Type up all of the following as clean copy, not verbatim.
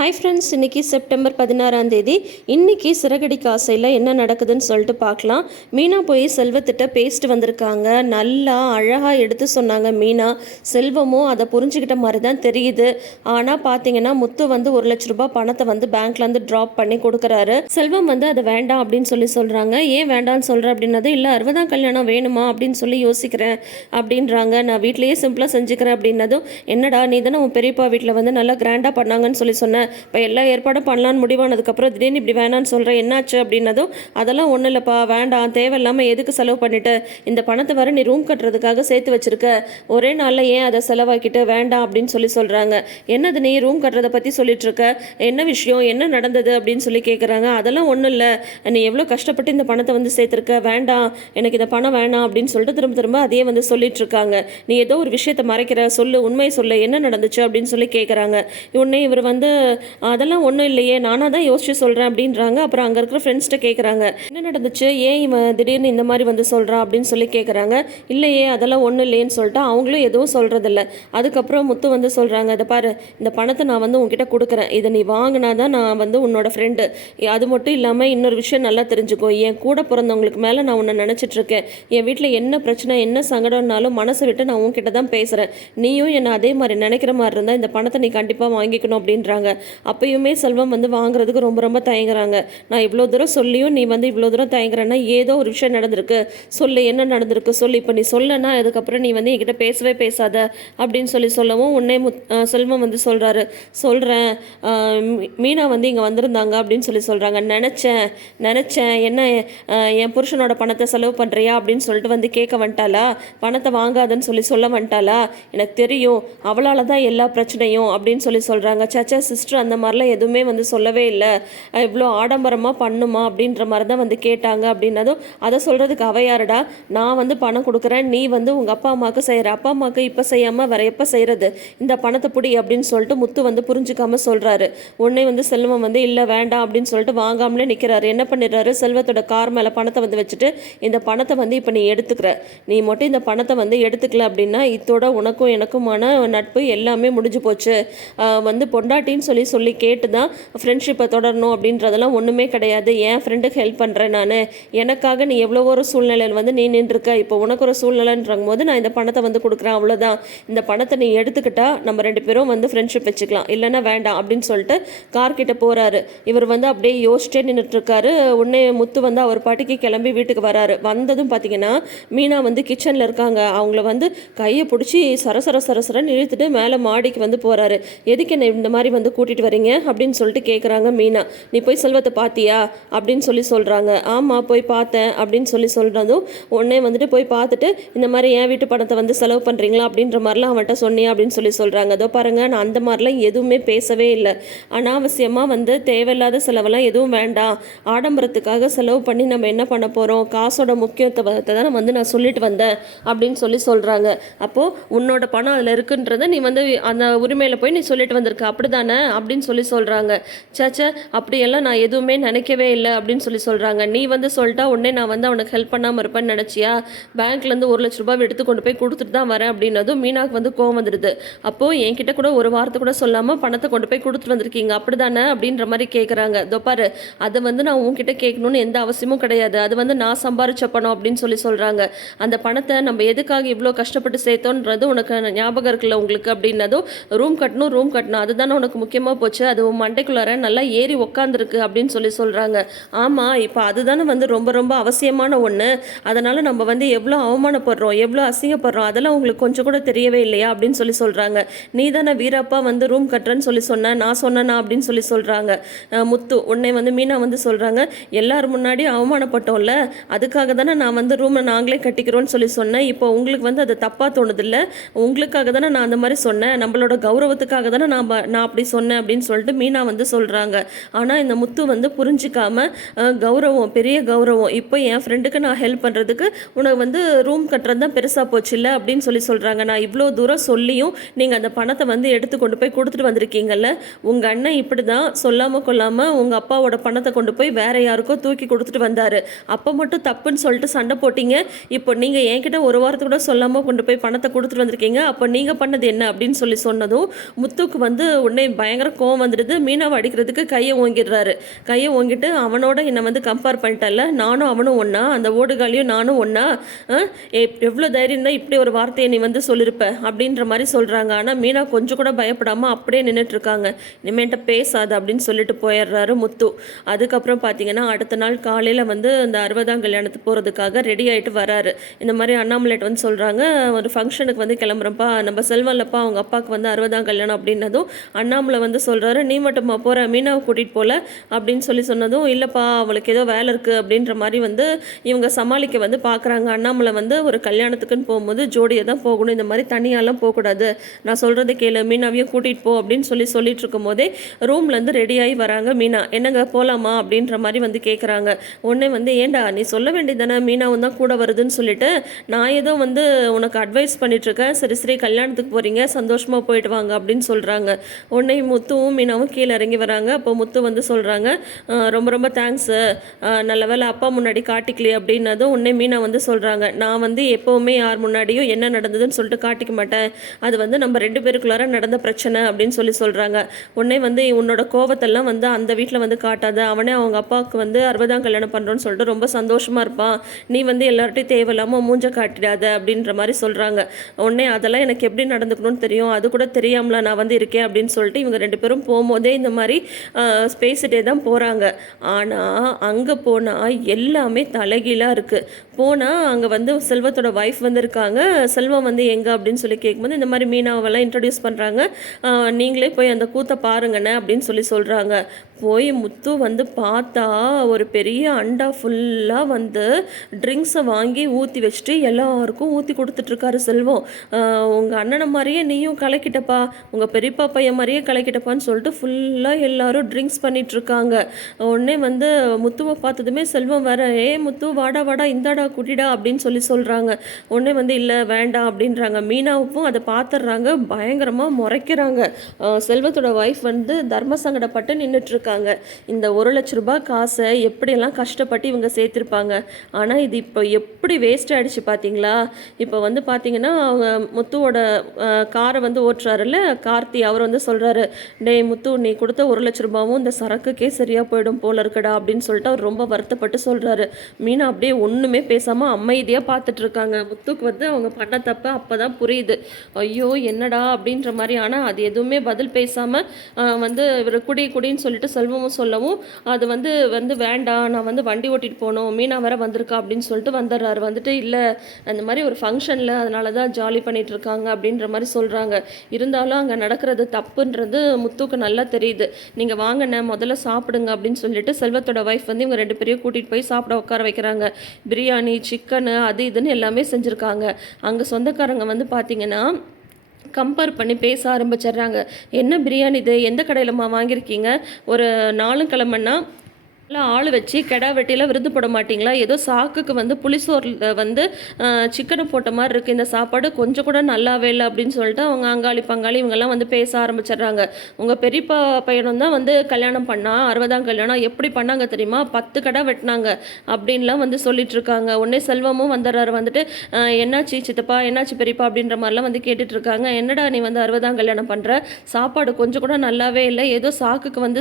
Hi friends, இன்றைக்கி September 16ஆம் தேதி. இன்றைக்கி சிறகடிக்க ஆசையில் என்ன நடக்குதுன்னு சொல்லிட்டு பார்க்கலாம். மீனா போய் செல்வத்திட்ட பேசிட்டு வந்திருக்காங்க. நல்லா அழகாக எடுத்து சொன்னாங்க மீனா. செல்வமும் அதை புரிஞ்சுக்கிட்ட மாதிரி தான் தெரியுது. ஆனால் பார்த்தீங்கன்னா முத்து வந்து 1,00,000 ரூபாய் பணத்தை வந்து பேங்க்லேருந்து ட்ராப் பண்ணி கொடுக்குறாரு. செல்வம் வந்து அதை வேண்டாம் அப்படின்னு சொல்கிறாங்க. ஏன் வேண்டாம்னு சொல்கிறேன் அப்படின்னது, இல்லை 60ஆம் கல்யாணம் வேணுமா அப்படின்னு சொல்லி யோசிக்கிறேன் அப்படின்றாங்க. நான் வீட்லேயே சிம்பிளாக செஞ்சுக்கிறேன் அப்படின்னதும், என்னடா நீ தானே உன் பெரியப்பா வீட்டில் வந்து நல்லா கிராண்டாக பண்ணாங்கன்னு சொன்னேன். இப்போ எல்லா ஏற்பாடும் பண்ணலான்னு முடிவானதுக்கப்புறம் திடீர்னு இப்படி வேணான்னு சொல்கிறேன், என்னாச்சு அப்படின்னதும், அதெல்லாம் ஒன்றும் இல்லைப்பா, வேண்டாம், தேவையில்லாமல் எதுக்கு செலவு பண்ணிட்டு, இந்த பணத்தை வர நீ ரூம் கட்டுறதுக்காக சேர்த்து வச்சிருக்க, ஒரே நாளில் ஏன் அதை செலவாக்கிட்டு வேண்டாம் அப்படின்னு சொல்கிறாங்க. என்னது நீ ரூம் கட்டுறதை பற்றி சொல்லிட்டு இருக்க, என்ன விஷயம், என்ன நடந்தது அப்படின்னு சொல்லி கேட்குறாங்க. அதெல்லாம் ஒன்றும் இல்லை, நீ எவ்வளோ கஷ்டப்பட்டு இந்த பணத்தை வந்து சேர்த்துருக்க, வேண்டாம் எனக்கு இந்த பணம் வேணாம் அப்படின்னு சொல்லிட்டு திரும்ப திரும்ப அதையே வந்து சொல்லிட்டு இருக்காங்க. நீ ஏதோ ஒரு விஷயத்தை மறைக்கிற, சொல்லு, உண்மையை சொல்லு, என்ன நடந்துச்சு அப்படின்னு சொல்லி கேட்குறாங்க. உடனே இவர் வந்து அதெல்லாம் ஒன்றும் இல்லையே, நானாக தான் யோசிச்சு சொல்கிறேன் அப்படின்றாங்க. அப்புறம் அங்கே இருக்கிற ஃப்ரெண்ட்ஸ்கிட்ட கேட்குறாங்க, என்ன நடந்துச்சு, ஏன் இவன் திடீர்னு இந்த மாதிரி வந்து சொல்கிறான் அப்படின்னு சொல்லி கேட்குறாங்க. இல்லையே அதெல்லாம் ஒன்றும் இல்லையேன்னு சொல்லிட்டு அவங்களும் எதுவும் சொல்கிறதில்ல. அதுக்கப்புறம் முத்து வந்து சொல்கிறாங்க, இதை பாரு, இந்த பணத்தை நான் வந்து உங்ககிட்ட கொடுக்குறேன், இதை நீ வாங்கினா தான் நான் வந்து உன்னோட ஃப்ரெண்டு. அது மட்டும் இல்லாமல் இன்னொரு விஷயம் நல்லா தெரிஞ்சுக்கோ, என் கூட பிறந்தவங்களுக்கு மேலே நான் உன்னை நினச்சிட்ருக்கேன். என் வீட்டில் என்ன பிரச்சனை என்ன சங்கடம்னாலும் மனசை விட்டு நான் உங்ககிட்ட தான் பேசுகிறேன். நீயும் என்னை அதே மாதிரி நினைக்கிற மாதிரி இருந்தால் இந்த பணத்தை நீ கண்டிப்பாக வாங்கிக்கணும் அப்படின்றாங்க. அப்பயுமே செல்வம் வந்து வாங்குறதுக்கு ரொம்ப ரொம்ப தயங்குறாங்க. நான் இவ்வளோ தூரம் சொல்லியும் நீ வந்து இவ்வளோ தூரம் தயங்குறேன்னா ஏதோ ஒரு விஷயம் நடந்திருக்கு, சொல்லு, என்ன நடந்திருக்கு சொல்லு, இப்போ நீ சொல்லனா அதுக்கப்புறம் நீ வந்து என்கிட்ட பேசவே பேசாத அப்படின்னு சொல்லவும் உடனே செல்வம் வந்து சொல்கிறேன், மீனா வந்து இங்கே வந்திருந்தாங்க அப்படின்னு சொல்கிறாங்க. நினச்சேன் என்ன என் புருஷனோட பணத்தை செலவு பண்ணுறியா அப்படின்னு சொல்லிட்டு வந்து கேட்க வந்துட்டாளா, பணத்தை வாங்காதன்னு சொல்ல வந்துட்டாளா, எனக்கு தெரியும் அவளால் தான் எல்லா பிரச்சனையும் அப்படின்னு சொல்கிறாங்க. சச்சா சிஸ்டர், அந்த மாதிரிலாம் எதுவுமே வந்து சொல்லவே இல்லை, இவ்வளோ ஆடம்பரமாக பண்ணுமா அப்படின்ற மாதிரி தான் வந்து கேட்டாங்க அப்படின்னதும், அதை சொல்கிறதுக்கு அவையாரடா, நான் வந்து பணம் கொடுக்குறேன், நீ வந்து உங்கள் அப்பா அம்மாவுக்கு செய்கிற, அப்பா அம்மாவுக்கு இப்போ செய்யாமல் வேற எப்போ செய்கிறது, இந்த பணத்தை பிடி அப்படின்னு சொல்லிட்டு முத்து வந்து புரிஞ்சுக்காமல் சொல்கிறாரு. உடனே வந்து செல்வம் வந்து இல்லை வேண்டாம் அப்படின்னு சொல்லிட்டு வாங்காமலே நிற்கிறாரு. என்ன பண்ணிடுறாரு, செல்வத்தோட கார் மேலே பணத்தை வந்து வச்சுட்டு, இந்த பணத்தை வந்து இப்போ நீ எடுத்துக்கிற, நீ மட்டும் இந்த பணத்தை வந்து எடுத்துக்கல அப்படின்னா இதோட உனக்கும் எனக்குமான நட்பு எல்லாமே முடிஞ்சு போச்சு, வந்து பொண்டாட்டின்னு சொல்லி கேட்டு தான் ஃப்ரெண்ட்ஷிப்பை தொடரணும் அப்படின்றதெல்லாம் ஒன்றுமே கிடையாது. என் ஃப்ரெண்டுக்கு ஹெல்ப் பண்ணுறேன் நான், எனக்காக நீ எவ்வளோ ஒரு சூழ்நிலையில் வந்து நீ நின்றுருக்க, இப்போ உனக்கு ஒரு சூழ்நிலைன்றாங்க போது நான் இந்த பணத்தை வந்து கொடுக்குறேன், அவ்வளோதான், இந்த பணத்தை நீ எடுத்துக்கிட்டா நம்ம 2 பேரும் வந்து ஃப்ரெண்ட்ஷிப் வச்சுக்கலாம், இல்லைன்னா வேண்டாம் அப்படின்னு சொல்லிட்டு கார்கிட்ட போகிறாரு. இவர் வந்து அப்படியே யோசிச்சே நின்றுட்டுருக்காரு. உடனே முத்து வந்து அவர் பாட்டிக்கு கிளம்பி வீட்டுக்கு வராரு. வந்ததும் பார்த்தீங்கன்னா மீனா வந்து கிச்சனில் இருக்காங்க. அவங்கள வந்து கையை பிடிச்சி சரசரன்னு இழுத்துட்டு மேலே மாடிக்கு வந்து போகிறாரு. எதுக்கு என்ன இந்த மாதிரி வந்து கூட்டிகிட்டு வரீங்க அப்படின்னு சொல்லிட்டு கேட்குறாங்க மீனா. நீ போய் செல்வத்தை பார்த்தியா அப்படின்னு சொல்கிறாங்க. ஆமாம் போய் பார்த்தேன் அப்படின்னு சொல்கிறதும், உடனே வந்துட்டு போய் பார்த்துட்டு இந்த மாதிரி என் வீட்டு பணத்தை வந்து செலவு பண்ணுறீங்களா அப்படின்ற மாதிரிலாம் அவன்கிட்ட சொன்னியா அப்படின்னு சொல்கிறாங்க. அதோ பாருங்க, நான் அந்த மாதிரிலாம் எதுவுமே பேசவே இல்லை, அனாவசியமாக வந்து தேவையில்லாத செலவெல்லாம் எதுவும் வேண்டாம், ஆடம்பரத்துக்காக செலவு பண்ணி நம்ம என்ன பண்ண போகிறோம், காசோட முக்கியத்துவத்தை தான் வந்து நான் சொல்லிட்டு வந்தேன் அப்படின்னு சொல்கிறாங்க. அப்போது உன்னோட பணம் அதில் இருக்குன்றதை நீ வந்து அந்த உரிமையில் போய் நீ சொல்லிட்டு வந்திருக்க அப்படிதானே அப்படின்னு சொல்கிறாங்க. சேச்சே, அப்படியெல்லாம் நான் எதுவுமே நினைக்கவே இல்லை அப்படின்னு சொல்கிறாங்க. நீ வந்து சொல்லிட்டா உடனே நான் வந்து அவனுக்கு ஹெல்ப் பண்ணாமல் இருப்பேன்னு நினச்சியா, பேங்க்லேருந்து 1,00,000 ரூபாய் எடுத்து கொண்டு போய் கொடுத்துட்டு தான் வரேன் அப்படின்னதும் மீனாவுக்கு வந்து கோவம் வந்துடுது. அப்போது என்கிட்ட கூட ஒரு வார்த்தை கூட சொல்லாமல் பணத்தை கொண்டு போய் கொடுத்துட்டு வந்திருக்கீங்க அப்படிதானே அப்படின்ற மாதிரி கேட்குறாங்க. தொப்பாரு, அதை வந்து நான் உங்ககிட்ட கேட்கணும்னு எந்த அவசியமும் கிடையாது, அது வந்து நான் சம்பாரிச்ச பணம் அப்படின்னு சொல்கிறாங்க. அந்த பணத்தை நம்ம எதுக்காக இவ்வளோ கஷ்டப்பட்டு சேர்த்தோன்றது உனக்கு ஞாபகம் இருக்குல்ல உங்களுக்கு அப்படின்னதும், ரூம் கட்டணும் அதுதானே உனக்கு முக்கியமாக போச்சு, அது மண்டைக்குள்ளார நல்லா ஏறி உக்காந்துருக்கு அப்படின்னு சொல்கிறாங்க. ஆமாம், இப்போ அதுதானே வந்து ரொம்ப ரொம்ப அவசியமான ஒன்று, அதனால் நம்ம வந்து எவ்வளோ அவமானப்படுறோம் எவ்வளோ அசிங்கப்படுறோம் அதெல்லாம் உங்களுக்கு கொஞ்சம் கூட தெரியவே இல்லையா அப்படின்னு சொல்கிறாங்க. நீ தானே வீரப்பா வந்து ரூம் கட்டுறேன்னு சொன்ன, நான் சொன்னேனா அப்படின்னு சொல்கிறாங்க முத்து. உடனே வந்து மீனா வந்து சொல்கிறாங்க, எல்லாரும் முன்னாடி அவமானப்பட்டோம்ல, அதுக்காக தானே நான் வந்து ரூமை நாங்களே கட்டிக்கிறோன்னு சொன்னேன், இப்போ உங்களுக்கு வந்து அது தப்பாக தோணுதில்ல, உங்களுக்காக தானே நான் அந்த மாதிரி சொன்னேன், நம்மளோட கௌரவத்துக்காக தானே நான் அப்படி சொன்னேன் அப்படின்னு சொல்லிட்டு மீனா வந்து சொல்கிறாங்க. ஆனால் இந்த முத்து வந்து புரிஞ்சிக்காம, கௌரவம் பெரிய கௌரவம், இப்போ என் ஃப்ரெண்டுக்கு நான் ஹெல்ப் பண்ணுறதுக்கு உனக்கு வந்து ரூம் கட்டுறது தான் பெருசாக போச்சு இல்லை அப்படின்னு சொல்கிறாங்க. நான் இவ்வளோ தூரம் சொல்லியும் நீங்கள் அந்த பணத்தை வந்து எடுத்து கொண்டு போய் கொடுத்துட்டு வந்திருக்கீங்கல்ல, உங்கள் அண்ணன் இப்படி தான் சொல்லாமல் கொள்ளாமல் உங்கள் அப்பாவோட பணத்தை கொண்டு போய் வேற யாருக்கோ தூக்கி கொடுத்துட்டு வந்தார், அப்போ மட்டும் தப்புன்னு சொல்லிட்டு சண்டை போட்டிங்க, இப்போ நீங்கள் என்கிட்ட ஒரு வாரத்தை கூட சொல்லாமல் கொண்டு போய் பணத்தை கொடுத்துட்டு வந்திருக்கீங்க, அப்போ நீங்கள் பண்ணது என்ன அப்படின்னு சொன்னதும் முத்துக்கு வந்து உடனே பயங்கர வேறு கோவம் வந்துடுது. மீனாவை அடிக்கிறதுக்கு கையை ஓங்கிட்டு அவனோட என்னை வந்து கம்பேர் பண்ணிட்டல, நானும் அவனும் ஒன்றா, அந்த ஓடுகாலியும் நானும் ஒன்றா, எவ்வளோ தைரியம் தான் இப்படி ஒரு வார்த்தையை நீ வந்து சொல்லியிருப்ப அப்படின்ற மாதிரி சொல்கிறாங்க. ஆனால் மீனா கொஞ்சம் கூட பயப்படாமல் அப்படியே நின்றுட்டுருக்காங்க. இனிமேட்ட பேசாது அப்படின்னு சொல்லிட்டு போயிடுறாரு முத்து. அதுக்கப்புறம் பார்த்தீங்கன்னா அடுத்த நாள் காலையில் வந்து இந்த 60ஆம் கல்யாணத்துக்கு போகிறதுக்காக ரெடி ஆகிட்டு வராரு. இந்த மாதிரி அண்ணாமலைட் வந்து சொல்கிறாங்க, ஒரு ஃபங்க்ஷனுக்கு வந்து கிளம்புறப்பா, நம்ம செல்வம்லப்பா அவங்க அப்பாவுக்கு வந்து 60ஆம் கல்யாணம் அப்படின்னதும் அண்ணாமலை வந்து சொல்கிறாரு, நீ மட்டுமா போகிற, மீனாவை கூட்டிகிட்டு போகல அப்படின்னு சொன்னதும், இல்லைப்பா அவளுக்கு ஏதோ வேலை இருக்குது அப்படின்ற மாதிரி வந்து இவங்க சமாளிக்க வந்து பார்க்குறாங்க. அண்ணாமலை வந்து ஒரு கல்யாணத்துக்குன்னு போகும்போது ஜோடியை தான் போகணும், இந்த மாதிரி தனியாலாம் போகக்கூடாது, நான் சொல்கிறத கேளு, மீனாவையும் கூட்டிகிட்டு போ அப்படின்னு சொல்லிட்டு இருக்கும் போதே ரூம்லேருந்து ரெடியாகி வராங்க மீனா. என்னங்க போகலாமா அப்படின்ற மாதிரி வந்து கேட்குறாங்க. உடனே வந்து ஏண்டா நீ சொல்ல வேண்டியதானே, மீனாவும் தான் கூட வருதுன்னு சொல்லிட்டு, நான் ஏதோ வந்து உனக்கு அட்வைஸ் பண்ணிட்டுருக்கேன், சரி கல்யாணத்துக்கு போகிறீங்க, சந்தோஷமாக போயிட்டு வாங்க அப்படின்னு சொல்கிறாங்க. உடனே முத்துவும் மீனாவும் கீழே இறங்கி வராங்க. அப்போ முத்து வந்து சொல்கிறாங்க, ரொம்ப ரொம்ப தேங்க்ஸு, நல்ல வேலை அப்பா முன்னாடி காட்டிக்கலையே அப்படின்னதும் உடனே மீனா வந்து சொல்கிறாங்க, நான் வந்து எப்போவுமே யார் முன்னாடியும் என்ன நடந்ததுன்னு சொல்லிட்டு காட்டிக்க மாட்டேன், அது வந்து நம்ம 2 பேருக்குள்ளார நடந்த பிரச்சனை அப்படின்னு சொல்கிறாங்க. உடனே வந்து உன்னோட கோவத்தெல்லாம் வந்து அந்த வீட்டில் வந்து காட்டாத, அவனே அவங்க அப்பாவுக்கு வந்து 60ஆம் கல்யாணம் பண்ணுறோன்னு சொல்லிட்டு ரொம்ப சந்தோஷமாக இருப்பான், நீ வந்து எல்லார்ட்டையும் தேவையில்லாமல் மூஞ்ச காட்டிடாத அப்படின்ற மாதிரி சொல்கிறாங்க. உடனே அதெல்லாம் எனக்கு எப்படி நடந்துக்கணும்னு தெரியும், அது கூட தெரியாமல நான் வந்து இருக்கேன் அப்படின்னு சொல்லிட்டு இவங்க 2 பேரும் போகும்போதே இந்த மாதிரி பேசிட்டே தான் போகிறாங்க. ஆனால் அங்கே போனால் எல்லாமே தலைகீழாக இருக்குது. போனால் அங்கே வந்து செல்வத்தோட ஒய்ஃப் வந்து இருக்காங்க. செல்வம் வந்து எங்கே அப்படின்னு சொல்லி கேட்கும்போது இந்த மாதிரி மீனாவெல்லாம் இன்ட்ரடியூஸ் பண்ணுறாங்க. நீங்களே போய் அந்த கூத்தை பாருங்கண்ணே அப்படின்னு சொல்கிறாங்க. போய் முத்து வந்து பார்த்தா ஒரு பெரிய அண்டா ஃபுல்லாக வந்து ட்ரிங்க்ஸை வாங்கி ஊற்றி வச்சுட்டு எல்லாருக்கும் ஊற்றி கொடுத்துட்ருக்காரு செல்வம். உங்கள் அண்ணனை மாதிரியே நீயும் கலக்கிட்டப்பா, உங்கள் பெரியப்பா பையன் மாதிரியே கலக்கிட்டப்பான்னு சொல்லிட்டு ஃபுல்லாக எல்லாரும் ட்ரிங்க்ஸ் பண்ணிகிட்ருக்காங்க. உடனே வந்து முத்துவை பார்த்ததுமே செல்வம் வேற, முத்து வாடா இந்தாடா குட்டிடா அப்படின்னு சொல்கிறாங்க. உடனே வந்து இல்லை வேண்டாம் அப்படின்றாங்க. மீனாவுக்கும் அதை பார்த்துடுறாங்க, பயங்கரமாக முறைக்கிறாங்க. செல்வத்தோட ஒய்ஃப் வந்து தர்ம சங்கடப்பட்டு நின்றுட்டுருக்காங்க. இந்த 1 லட்ச ரூபாய் காசை எப்படியெல்லாம் கஷ்டப்பட்டு இவங்க சேர்த்துருப்பாங்க, ஆனால் இது இப்போ எப்படி வேஸ்ட் ஆகிடுச்சு பார்த்தீங்களா. இப்போ வந்து பார்த்தீங்கன்னா அவங்க முத்துவோட காரை வந்து ஓட்டுறாருல்ல கார்த்தி, அவர் வந்து சொல்கிறாரு, டேய் முத்து நீ கொடுத்த 1 லட்ச ரூபாவும் இந்த சரக்குக்கே சரியாக போயிடும் போல இருக்கடா அப்படின்னு சொல்லிட்டு அவர் ரொம்ப வருத்தப்பட்டு சொல்கிறாரு. மீனா அப்படியே ஒன்றுமே பேசாமல் அமைதியாக பார்த்துட்டு இருக்காங்க. முத்துக்கு வந்து அவங்க பண்ண தப்ப அப்போ தான் புரியுது. ஐயோ என்னடா அப்படின்ற மாதிரி. ஆனால் அது எதுவுமே பதில் பேசாமல் வந்து இவர் குடின்னு சொல்லிட்டு செல்வமும் சொல்லவும் அது வந்து வேண்டாம், நான் வந்து வண்டி ஓட்டிகிட்டு போகணும், மீனா வேற வந்திருக்கா அப்படின்னு சொல்லிட்டு வந்துடுறாரு. வந்துட்டு இல்லை அந்த மாதிரி ஒரு ஃபங்க்ஷனில் அதனால தான் ஜாலி பண்ணிகிட்டு இருக்காங்க அப்படின்ற மாதிரி சொல்கிறாங்க. இருந்தாலும் அங்கே நடக்கிறது தப்புன்றது முத்துக்கு நல்லா தெரியுது. நீங்கள் வாங்கண்ணே முதல்ல சாப்பிடுங்க அப்படின்னு சொல்லிட்டு செல்வத்தோட ஒய்ஃப் வந்து இவங்க 2 பேரையும் கூட்டிகிட்டு போய் சாப்பிட உட்கார வைக்கிறாங்க. பிரியாணி சிக்கனு அது இதுன்னு எல்லாமே செஞ்சுருக்காங்க. அங்கே சொந்தக்காரங்க வந்து பார்த்திங்கன்னா கம்பேர் பண்ணி பேச ஆரம்பிச்சிடுறாங்க. என்ன பிரியாணி இது, எந்த கடையிலம்மா வாங்கியிருக்கீங்க, ஒரு 4 கிழமைன்னா ஆள் வச்சு கெடா வெட்டியில் விருது போட மாட்டிங்களா, ஏதோ சாக்குக்கு வந்து புளிசோரில் வந்து சிக்கனை போட்ட மாதிரி இருக்குது, இந்த சாப்பாடு கொஞ்சம் கூட நல்லாவே இல்லை அப்படின்னு சொல்லிட்டு அவங்க அங்காளி பங்காளி இவங்கெல்லாம் வந்து பேச ஆரம்பிச்சிடுறாங்க. உங்கள் பெரியப்பா பையனும் தான் வந்து கல்யாணம் பண்ணால் 60ஆம் கல்யாணம் எப்படி பண்ணாங்க தெரியுமா, 10 கடை வெட்டினாங்க அப்படின்லாம் வந்து சொல்லிட்டு இருக்காங்க. உடனே செல்வமும் வந்துடுறாரு. வந்துட்டு என்னாச்சு சித்தப்பா, என்னாச்சு பெரியப்பா அப்படின்ற மாதிரிலாம் வந்து கேட்டுட்ருக்காங்க. என்னடா நீ வந்து 60ஆம் கல்யாணம் பண்ணுற, சாப்பாடு கொஞ்சம் கூட நல்லாவே இல்லை, ஏதோ சாக்குக்கு வந்து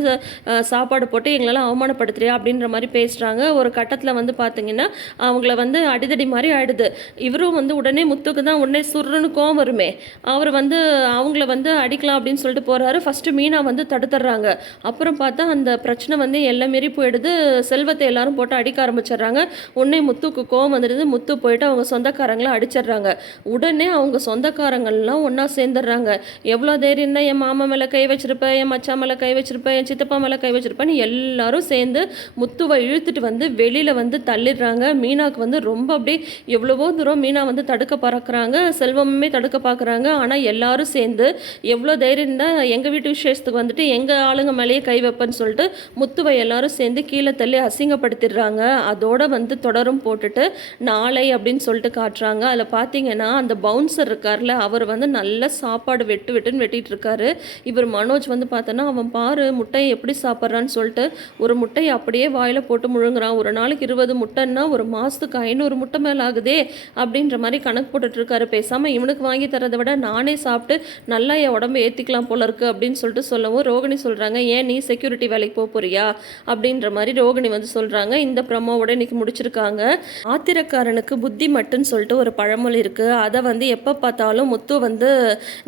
சாப்பாடு போட்டு எங்களெல்லாம் அவமானப்படுத்த அப்படின்ற மாதிரி பேசுகிறாங்க. ஒரு கட்டத்தில் வந்து பார்த்தீங்கன்னா அவங்கள வந்து அடிதடி மாதிரி ஆயிடுது. இவரும் வந்து உடனே முத்துக்கு தான் உடனே சுருன்னு கோவம் வருமே, அவர் வந்து அவங்கள வந்து அடிக்கலாம் அப்படின்னு சொல்லிட்டு போகிறாரு. ஃபஸ்ட்டு மீனா வந்து தடுத்துடுறாங்க. அப்புறம் பார்த்தா அந்த பிரச்சனை வந்து எல்லாம் மீறி போயிடுது. செல்வத்தை எல்லாரும் போட்டு அடிக்க ஆரம்பிச்சிடுறாங்க. உடனே முத்துக்கு கோவம் வந்துடுது. முத்து போயிட்டு அவங்க சொந்தக்காரங்களை அடிச்சிடுறாங்க. உடனே அவங்க சொந்தக்காரங்கள்லாம் ஒன்றா சேர்ந்துடுறாங்க. எவ்வளோ தைரியம் தான் என் மாமா மேலே கை வச்சிருப்பேன், என் மச்சா மேலே கை வச்சிருப்பேன், என் சித்தப்பா மேலே கை வச்சிருப்பேன்னு எல்லாரும் சேர்ந்து முத்துவை இழுத்துட்டு வந்து வெளியில் வந்து தள்ளிடுறாங்க. மீனாவுக்கு வந்து ரொம்ப அப்படியே எவ்வளவோ தூரம் மீனா வந்து தடுக்க பார்க்குறாங்க, செல்வமுமே தடுக்க பார்க்குறாங்க. ஆனால் எல்லாரும் சேர்ந்து எவ்வளோ தைரியம் தான் எங்கள் வீட்டு விசேஷத்துக்கு வந்துட்டு எங்கள் ஆளுங்க மேலேயே கை வைப்பேன்னு சொல்லிட்டு முத்துவை எல்லாரும் சேர்ந்து கீழே தள்ளி அசிங்கப்படுத்திடுறாங்க. அதோட வந்து தொடரும் போட்டுட்டு நாளை அப்படின்னு சொல்லிட்டு காட்டுறாங்க. அதில் பார்த்தீங்கன்னா அந்த பவுன்சர் இருக்கார்ல, அவர் வந்து நல்ல சாப்பாடு வெட்டுன்னு வெட்டிட்டு இருக்காரு. இவர் மனோஜ் வந்து பார்த்தோன்னா அவன் பாரு முட்டையை எப்படி சாப்பிட்றான்னு சொல்லிட்டு ஒரு முட்டையை அப்படியே வாயில் போட்டு முழுங்குறான். ஒரு நாளைக்கு 20 முட்டைன்னா ஒரு மாதத்துக்கு 500 முட்டை மேலே ஆகுதே அப்படின்ற மாதிரி கணக்கு போட்டுட்ருக்காரு. பேசாமல் இவனுக்கு வாங்கி தரதை விட நானே சாப்பிட்டு நல்லா என் உடம்பு ஏற்றிக்கலாம் போல இருக்கு அப்படின்னு சொல்லிட்டு சொல்லவும் ரோகிணி சொல்கிறாங்க, ஏன் நீ செக்யூரிட்டி வேலைக்கு போறியா அப்படின்ற மாதிரி ரோகிணி வந்து சொல்கிறாங்க. இந்த ப்ரமோவோட இன்னைக்கு முடிச்சிருக்காங்க. ஆத்திரக்காரனுக்கு புத்தி மட்டுன்னு சொல்லிட்டு ஒரு பழமொழி இருக்குது. அதை வந்து எப்போ பார்த்தாலும் முத்து வந்து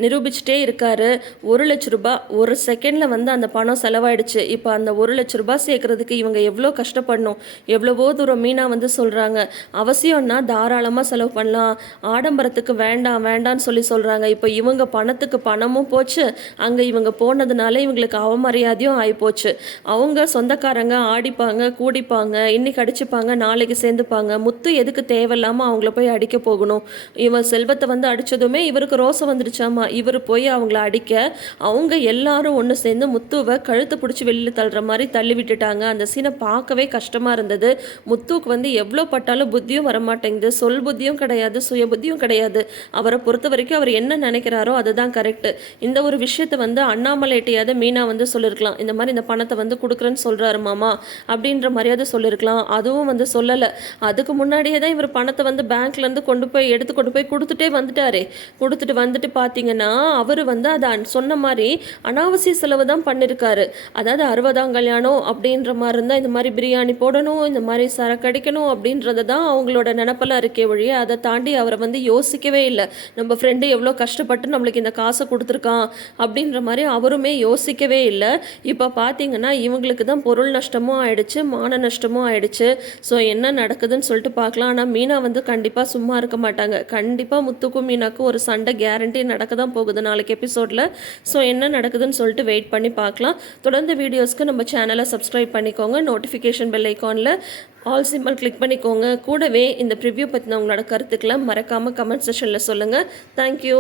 நிரூபிச்சுட்டே இருக்காரு. 1,00,000 ரூபாய் ஒரு செகண்டில் வந்து அந்த பணம் செலவாயிடுச்சு. இப்போ அந்த 1,00,000 ரூபாய் சேர்க்கறதுக்கு இவங்க எவ்வளோ கஷ்டப்படணும். எவ்வளவோ தூரம் மீனா வந்து சொல்கிறாங்க, அவசியம்னா தாராளமாக செலவு பண்ணலாம், ஆடம்பரத்துக்கு வேண்டாம் வேண்டான்னு சொல்கிறாங்க. இப்போ இவங்க பணத்துக்கு பணமும் போச்சு, அங்கே இவங்க போனதுனால இவங்களுக்கு அவமரியாதையும் ஆகிப்போச்சு. அவங்க சொந்தக்காரங்க ஆடிப்பாங்க கூடிப்பாங்க, இன்னைக்கு அடிச்சுப்பாங்க நாளைக்கு சேர்ந்துப்பாங்க. முத்து எதுக்கு தேவையில்லாமல் அவங்கள போய் அடிக்க போகணும். இவன் செல்வத்தை வந்து அடித்ததுமே இவருக்கு ரோசம் வந்துடுச்சாமா. இவர் போய் அவங்கள அடிக்க அவங்க எல்லாரும் ஒன்று சேர்ந்து முத்துவை கழுத்தை பிடிச்சி வெளியில் தள்ளுற மாதிரி தள்ளி விட்டுட்டாங்க. அந்த சீனை பார்க்கவே கஷ்டமாக இருந்தது. முத்துவுக்கு வந்து எவ்வளோ பட்டாலும் புத்தியும் வரமாட்டேங்குது, சொல் புத்தியும் கிடையாது, சுய புத்தியும் கிடையாது. அவரை பொறுத்த வரைக்கும் அவர் என்ன நினைக்கிறாரோ அதுதான் கரெக்டு. இந்த ஒரு விஷயத்தை வந்து அண்ணாமலைட்டையாவது மீனா வந்து சொல்லியிருக்கலாம். இந்த மாதிரி இந்த பணத்தை வந்து கொடுக்குறேன்னு சொல்கிறாரு மாமா அப்படின்ற மாதிரியாவது சொல்லியிருக்கலாம். அதுவும் வந்து சொல்லலை. அதுக்கு முன்னாடியே தான் இவர் பணத்தை வந்து பேங்க்லேருந்து கொண்டு போய் கொடுத்துட்டே வந்துட்டாரே. கொடுத்துட்டு வந்துட்டு பார்த்தீங்கன்னா அவர் வந்து அதை சொன்ன மாதிரி அனாவசிய செலவு தான் பண்ணியிருக்காரு. அதாவது 60ஆம் கல்யாணம் அப்படின்ற மாதிரி இருந்தால் இந்த மாதிரி பிரியாணி போடணும், இந்த மாதிரி சரக்கு அடிக்கணும் அப்படின்றது தான் அவங்களோட நினப்பெல்லாம் இருக்கே வழியே அதை தாண்டி அவரை வந்து யோசிக்கவே இல்லை. நம்ம ஃப்ரெண்டு எவ்வளோ கஷ்டப்பட்டு நம்மளுக்கு இந்த காசை கொடுத்துருக்கான் அப்படின்ற மாதிரி அவருமே யோசிக்கவே இல்லை. இப்போ பார்த்தீங்கன்னா இவங்களுக்கு தான் பொருள் நஷ்டமும் ஆயிடுச்சு, மான நஷ்டமும் ஆயிடுச்சு. ஸோ என்ன நடக்குதுன்னு சொல்லிட்டு பார்க்கலாம். ஆனால் மீனா வந்து கண்டிப்பாக சும்மா இருக்க மாட்டாங்க. கண்டிப்பாக முத்துக்கும் மீனாக்கும் ஒரு சண்டை கேரண்டி நடக்க தான் போகுது நாளைக்கு எபிசோடில். ஸோ என்ன நடக்குதுன்னு சொல்லிட்டு வெயிட் பண்ணி பார்க்கலாம். தொடர்ந்து வீடியோஸ்க்கு நம்ம சேனலை சப்ஸ்கிரைப் பண்ணிக்கோங்க. நோட்டிஃபிகேஷன் பெல் ஐக்கானில் ஆல் சிம்பிள் கிளிக் பண்ணிக்கோங்க. கூடவே இந்த ப்ரிவ்யூ பற்றின உங்களோட கருத்துக்களை மறக்காமல் கமெண்ட் செக்ஷனில் சொல்லுங்கள். தேங்க்யூ.